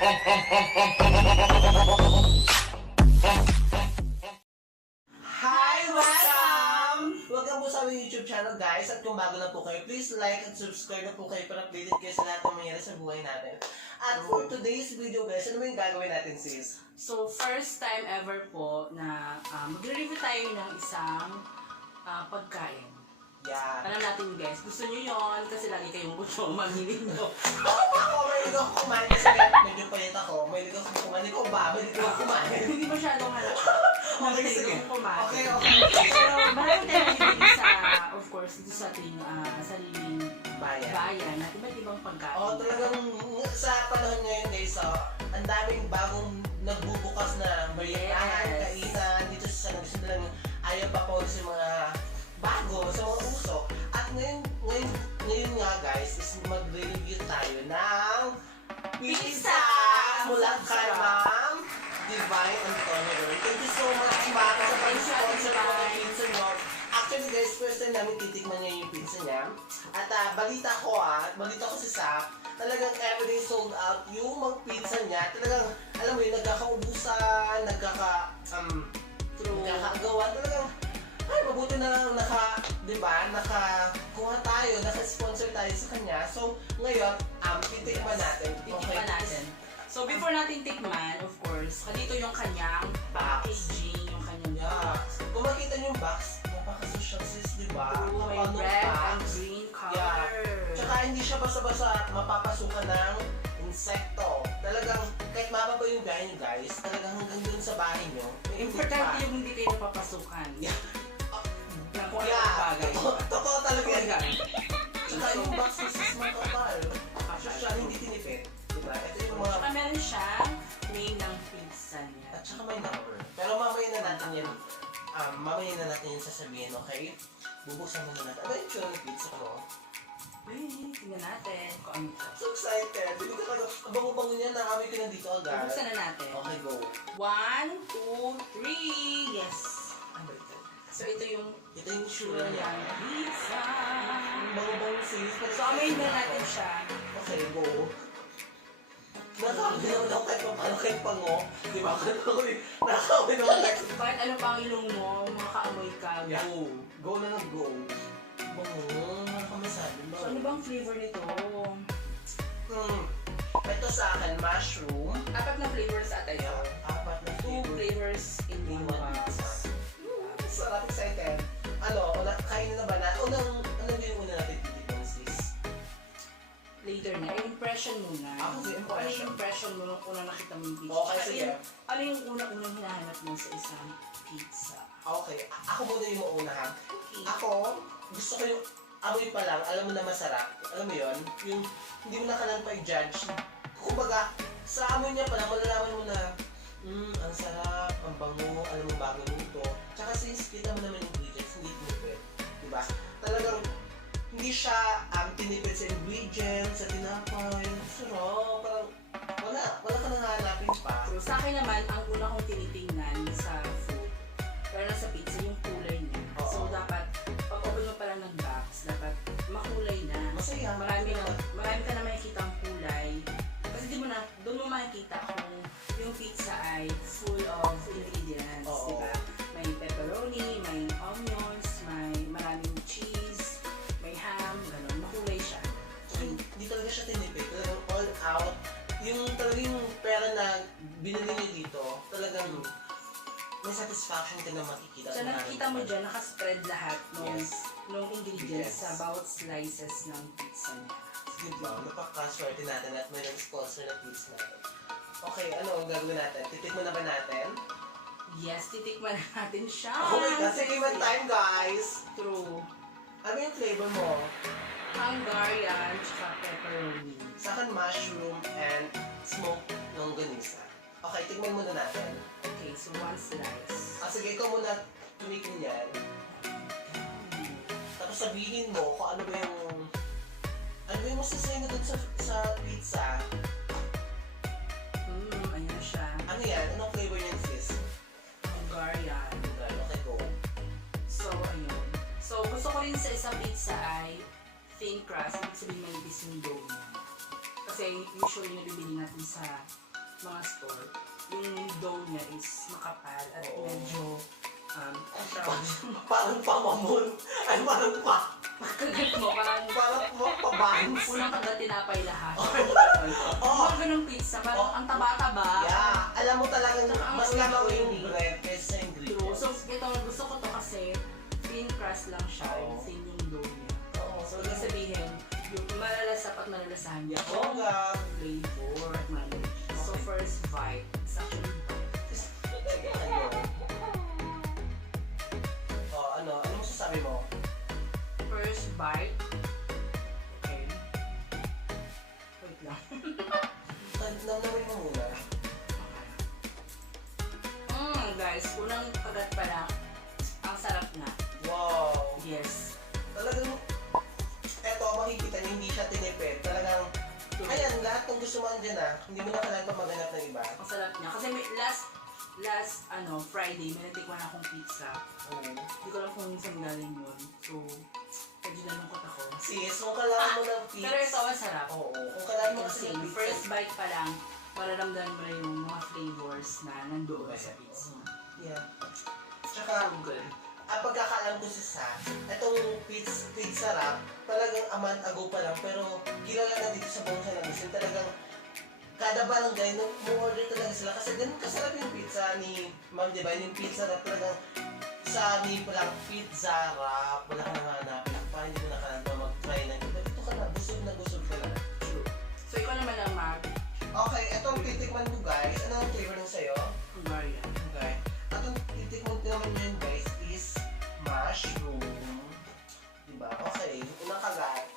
Hi! Welcome! Welcome po sa aming YouTube channel, guys. At kung bago na po kayo, please like and subscribe na po kayo para updated kayo sa lahat ng mangyari sa buhay natin. At for today's video, guys, ano ba yung gagawin natin, sis? So, first time ever po na magre-review tayo ng isang pagkain. Yeah. Alam natin guys, gusto nyo yon kasi lagi kayong gusto mamili nyo. Ako, mahilig ako kumain kasi medyo payat ako. Mahilig ako kumain. Hindi ko ba? Mahilig ako kumain. Hindi masyadong halap. Okay, sige. Kumain. Okay. Pero marami tayong bibili sa, of course, dito sa ating sariling bayan at iba't ibang pagkain. Talagang sa panahon ngayon, guys, ang daming bagong nagbubukas na bayanahan, kainan, dito sa gusto nilang ayaw pa po sa mga bago, sa mga uso. At ngayon nga, guys, is mag-review tayo ng pizza! Mula kay Ma'am Divine Antonio. Thank you so much, Ma'am, sa pag-sponsor ng mga pizza nyo. Actually, guys, first time namin titikman niya yung pizza niya. At balita ko si Sap, talagang everyday sold out yung mga pizza niya. Talagang, alam mo yun, nagkakaubusan, nagkakagawa. Talagang, ay, mabuti na lang nakakuha tayo, naka-sponsor tayo sa kanya. So, ngayon, titikman natin. Titikman natin. So, before natin tikman, of course, dito yung kanyang packaging, yung kanyang box. Kung makita niyo yung box, napaka-social sis, di ba? May Kapano red box. and green color. Tsaka hindi siya basta-basta mapapasukan ng insekto. Talagang, kahit mababa yung gaya niyo, guys, talagang hanggang dun sa bahay niyo. Important yung hindi kayo napapasukan. Yeah. Na kung ano ang bagay. Totoo talaga yan. Talaga. Tsaka yung box ni sis makapal. Siya hindi tinipid. Diba? Ito yung mga... Tsaka meron siyang name ng pizza niya. At saka may number. Pero mamaya na natin yan. Mamaya na natin yung sasabihin, okay? Bubuksan mo na natin. Ano yung tsura ng pizza ko? Tingnan natin kung ano ito. So excited. Hindi ko talaga... Ang bango-bango niya. Nakamoy ko na dito agad. Buksan na natin. Okay, go. 1, 2, 3. Yes. Ano ito? So ito yung tsura niya. pizza. Ang bango-bango sis. So amoy na natin siya. Okay, go. Nakakawin naman ako kahit pango. Di ba? Nakakawin naman ako. Bakit ano pa ang ilong mo? Makaamoy ka. Yeah. Go. Go na ng go. Bango. Nakakamasabi mo. So ano bang flavor nito? Ito sa akin, mushroom. 4 na flavors ata ito. Apat na 2 flavor. flavors in one box. Sarap, excited. Kainin na ba na? Ano yung una natin titikman, sis? Later na. Impression muna. Kasi Ano impression. yung impression mo nung una nakita mo yung pizza? Okay, Tsaka sige. Ano yung unang-unang hinahanap mo sa isang pizza? Okay, ako muna yung mauna ha. Okay. Ako, gusto ko yung amoy pa lang, alam mo na masarap. Alam mo yon, yung hindi mo na kailangan pa i-judge. Kumbaga, sa amoy niya pa lang, malalaman mo na, ang sarap, ang bango, alam mo bago nito. Tsaka since kita mo naman yung ingredients, hindi tinipid. Diba? Talagang, hindi siya tinipid sa ingredients, sa tinapay. Sarap, parang, wala ka nang hanapin pa. So, sa akin naman, ang una kong tinitingnan sa food, pero sa pizza, yung kulay niya. So, Oo. dapat, pag open mo pa lang ng box, dapat makulay na. Masaya. Marami ka na makikita ang kulay. Kasi doon mo makikita kung yung pizza ay full of ingredients, Oo. diba? May pepperoni, may onions, may maraming cheese, may ham, gano'n. Makulay siya. Hindi talaga siya tinipid. Talagang all out. Yung talagang pera na binili niyo dito, talagang may satisfaction ka na makikita. So nakikita mo dyan, nakaspread lahat Yes. nung ingredients Yes. sa bawat slices ng pizza niya. Diba? Napaka-swerte natin at may nag-sponsor na pizza natin. Okay, ano ang gagawin natin? Titikman na ba natin? Yes, titikman na natin siya. Okay, kasi given time, guys. True. Ano yung flavor mo? Hungarian, tsaka pepperoni. Sa akin, mushroom and smoked longganisa. Okay, tikman muna natin. Okay, so 1 slice. Sige, ikaw muna tumikin yan. Tapos sabihin mo kung ano ba yung masasay mo dun sa pizza. Ayan na siya. Ano yan? Anong flavor yan, sis? Hungarian. Okay, go. So, ayun. So, gusto ko rin sa isang pizza ay thin crust. Ibig sabihin may bising dough. Kasi usually nabibili natin sa mga store, yung dough niya is makapal at Oo. medyo Parang pamamon. Ay, parang kagat mo, parang pabans. unang kagat tinapay lahat. Oo. Mga ganong pizza, parang ang taba-taba. Yeah. Alam mo talagang Tsaka ang mas lamang oily. yung bread kaysa sa True. ingredients. So, ito, gusto ko to kasi thin crust lang siya, Oo. thin yung dough niya. Oo. So, ibig sabihin, yung malalas dapat malalasahan niya. Bongga. Flavor at manage. So, first bite. It's actually Ano masasabi mo? first bite. Okay. Wait lang. Namnamin mo muna. Guys, unang kagat pa lang, ang sarap na. Wow. Yes. Talagang, eto, makikita niyo, hindi siya tinipid. Talagang, ayan, lahat ng gusto mo andyan hindi mo na kailangan pa maganap ng iba. Ang sarap niya. Kasi may last Friday, may natikman akong pizza. Hindi ko alam kung minsan galing yun. So, medyo nalungkot ako. Sis, kung kailangan mo ng pizza. Pero ito ang sarap. Oo. Kung kailangan mo kasi Kasi ng pizza. first bite pa lang, mararamdaman mo na yung mga flavors na nandoon sa pizza. Yeah. Tsaka, So good. ang pagkakaalam ko sa itong pizza wrap, talagang a month ago pa lang, pero kilala na dito sa buong San talagang kada barangay, mo-order talaga sila kasi ganun kasarap yung pizza ni Ma'am, di ba? Yung pizza wrap talagang sa name pa lang, pizza wrap, wala kang nahanapin pa, hindi mo na kailangan mag-try ng iba. Dito ka na busog ka na. True. So ikaw naman ang Mark. Okay, itong titikman ko guys, ano ang flavor ng sayo? Hungarian. Okay. Itong titikman ko naman yun guys is mushroom. Diba? Okay, unang kagat.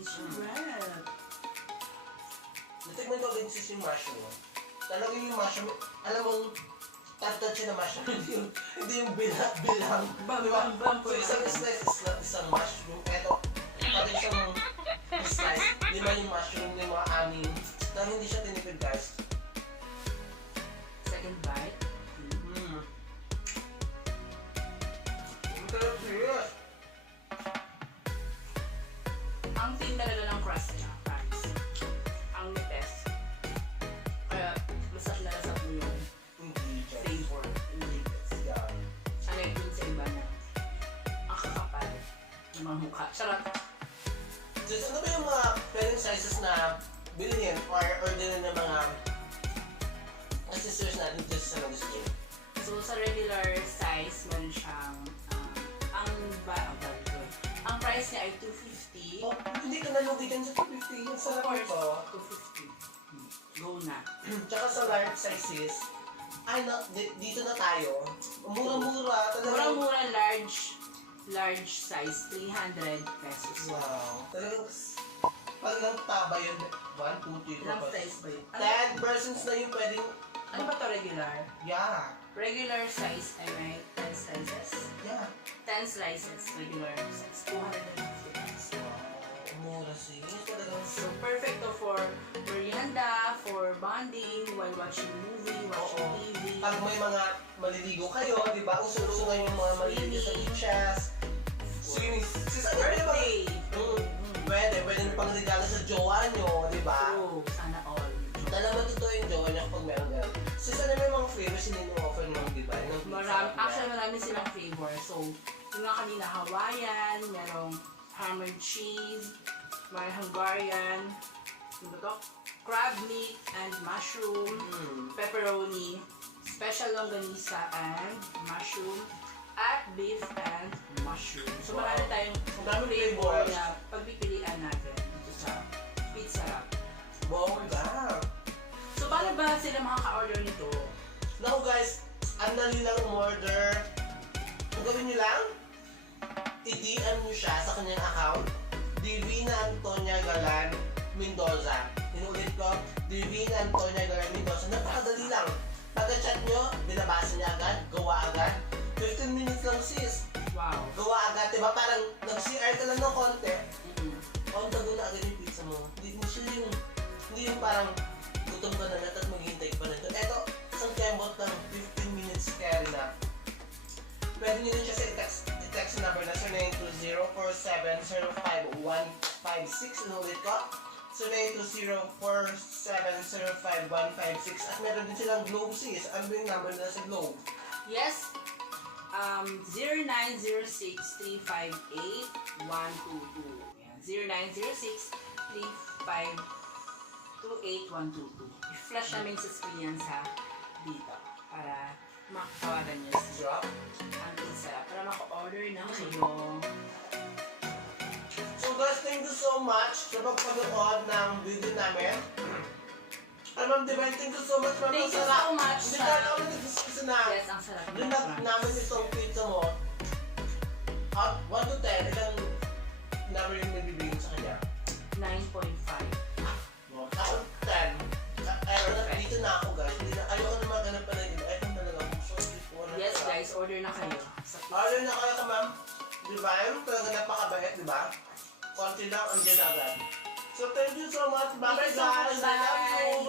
Sarap. Natikman ko agad sis yung mushroom. Talagang yung mushroom, alam mong tartad siya na mushroom. hindi yung bilang. Bam So isang slice is not isang mushroom. Eto, pati isang slice, 5 yung mushroom, 6. Dahil hindi siya tinipid guys. Second bite. Pero serious. Ang thin talaga ng crust niya, guys. Ang nipes. Kaya, lasap na lasap mo yung Ingredients. flavor. Ingredients. Yeah. Unlike dun sa iba na ang kakapal ng mga mukha. Sarap. Just, ano ba yung mga pwedeng sizes na bilhin or orderin ng mga sisters natin dito sa Nagustin? So, sa regular size, meron siyang ang price niya ay $250. Oh, hindi ka nalugi dyan sa 250. Yung Of sarap course, ito. $250. Go na. Tsaka sa large sizes, ay na, dito na tayo. Mura-mura. Talagang, Murang-mura, large size, 300 pesos. wow. Talagang taba yun. 1, 2, 3, 4, Ilang 5. size ba yun? 10 persons na yung pwedeng, Ano ba ito regular? yeah. Regular size, I mean, 10 slices. Yeah. 10 slices, regular size, 250 pesos. Wow, mura sis. Talagang, So, perfect to for merienda, for bonding, while watching movie, watching Oo. TV. pag may mga maliligo kayo, di ba? Uso-uso ngayon yung mga maliligo sa beaches. Swimming. Sis, ano ba? Birthday! Pwede pang regalo sa jowa nyo, di ba? True, sana all. Nalaman totoo yung jowa niya kapag meron gano'n. Sis, ano may mga flavors hindi mo offer ng di ba? Ng pizza, Actually, marami silang flavor. So, yung nga kanina, Hawaiian, merong ham and cheese, may Hungarian, ano ba to? Crab meat and mushroom, pepperoni, special longganisa and mushroom, at beef and mushroom. So, marami tayong Marami flavor flavors. na pagpipilian natin dito sa pizza wrap. Bongga! So, paano ba sila makaka-order nito? Now guys, ang dali lang umorder. Ang gawin nyo lang, i-DM nyo siya sa kanyang account, Divina Antonia Galan Mendoza. Inulit ko, Divina Antonia Galan Mendoza. Napakadali lang. Pagka-chat nyo, binabasa niya agad, gawa agad. 15 minutes lang sis. Wow. Gawa agad, diba? Parang nag-CR ka lang ng konti. Kontago na agad yung pizza mo. Hindi yung parang gutom ka na lahat at maghihintay pa na ito. Eto, isang kembot ng 15 minutes carry na. Pwede nyo din siya sa i-text number na 0920-4705156. Inulit ko, 0920-4705-156 at meron din silang Globe sis. Ano ba yung number nila sa Globe? Yes, 0906-358-122. Yan, 0906-358-122. I-flash namin sa screen yan sa dito para makakawagan niyo si Drop. ang pizza para maka-order na kayo. So guys, thank you so much sa pagpanood ng video namin. Ma'am Divine, thank you so much. Ma'am, Thank you sarap. so much. Hindi ka ako nag-discuss na. Yes, ang sarap. Rinap namin itong pizza mo. Out 1 to 10, ilang number yung nabibigyan sa kanya? 9.5. No, ako 10. Dito na ako guys. Hindi na, ayoko na maghanap pa ng iba. Ito talaga po. So, Yes guys, order na kayo. Sa pizza. Order na kayo ka ma'am. Divine, talaga napakabait, di ba? Konti lang, andyan na agad. So thank you so much. Bye-bye Thank you so much. guys. I love you.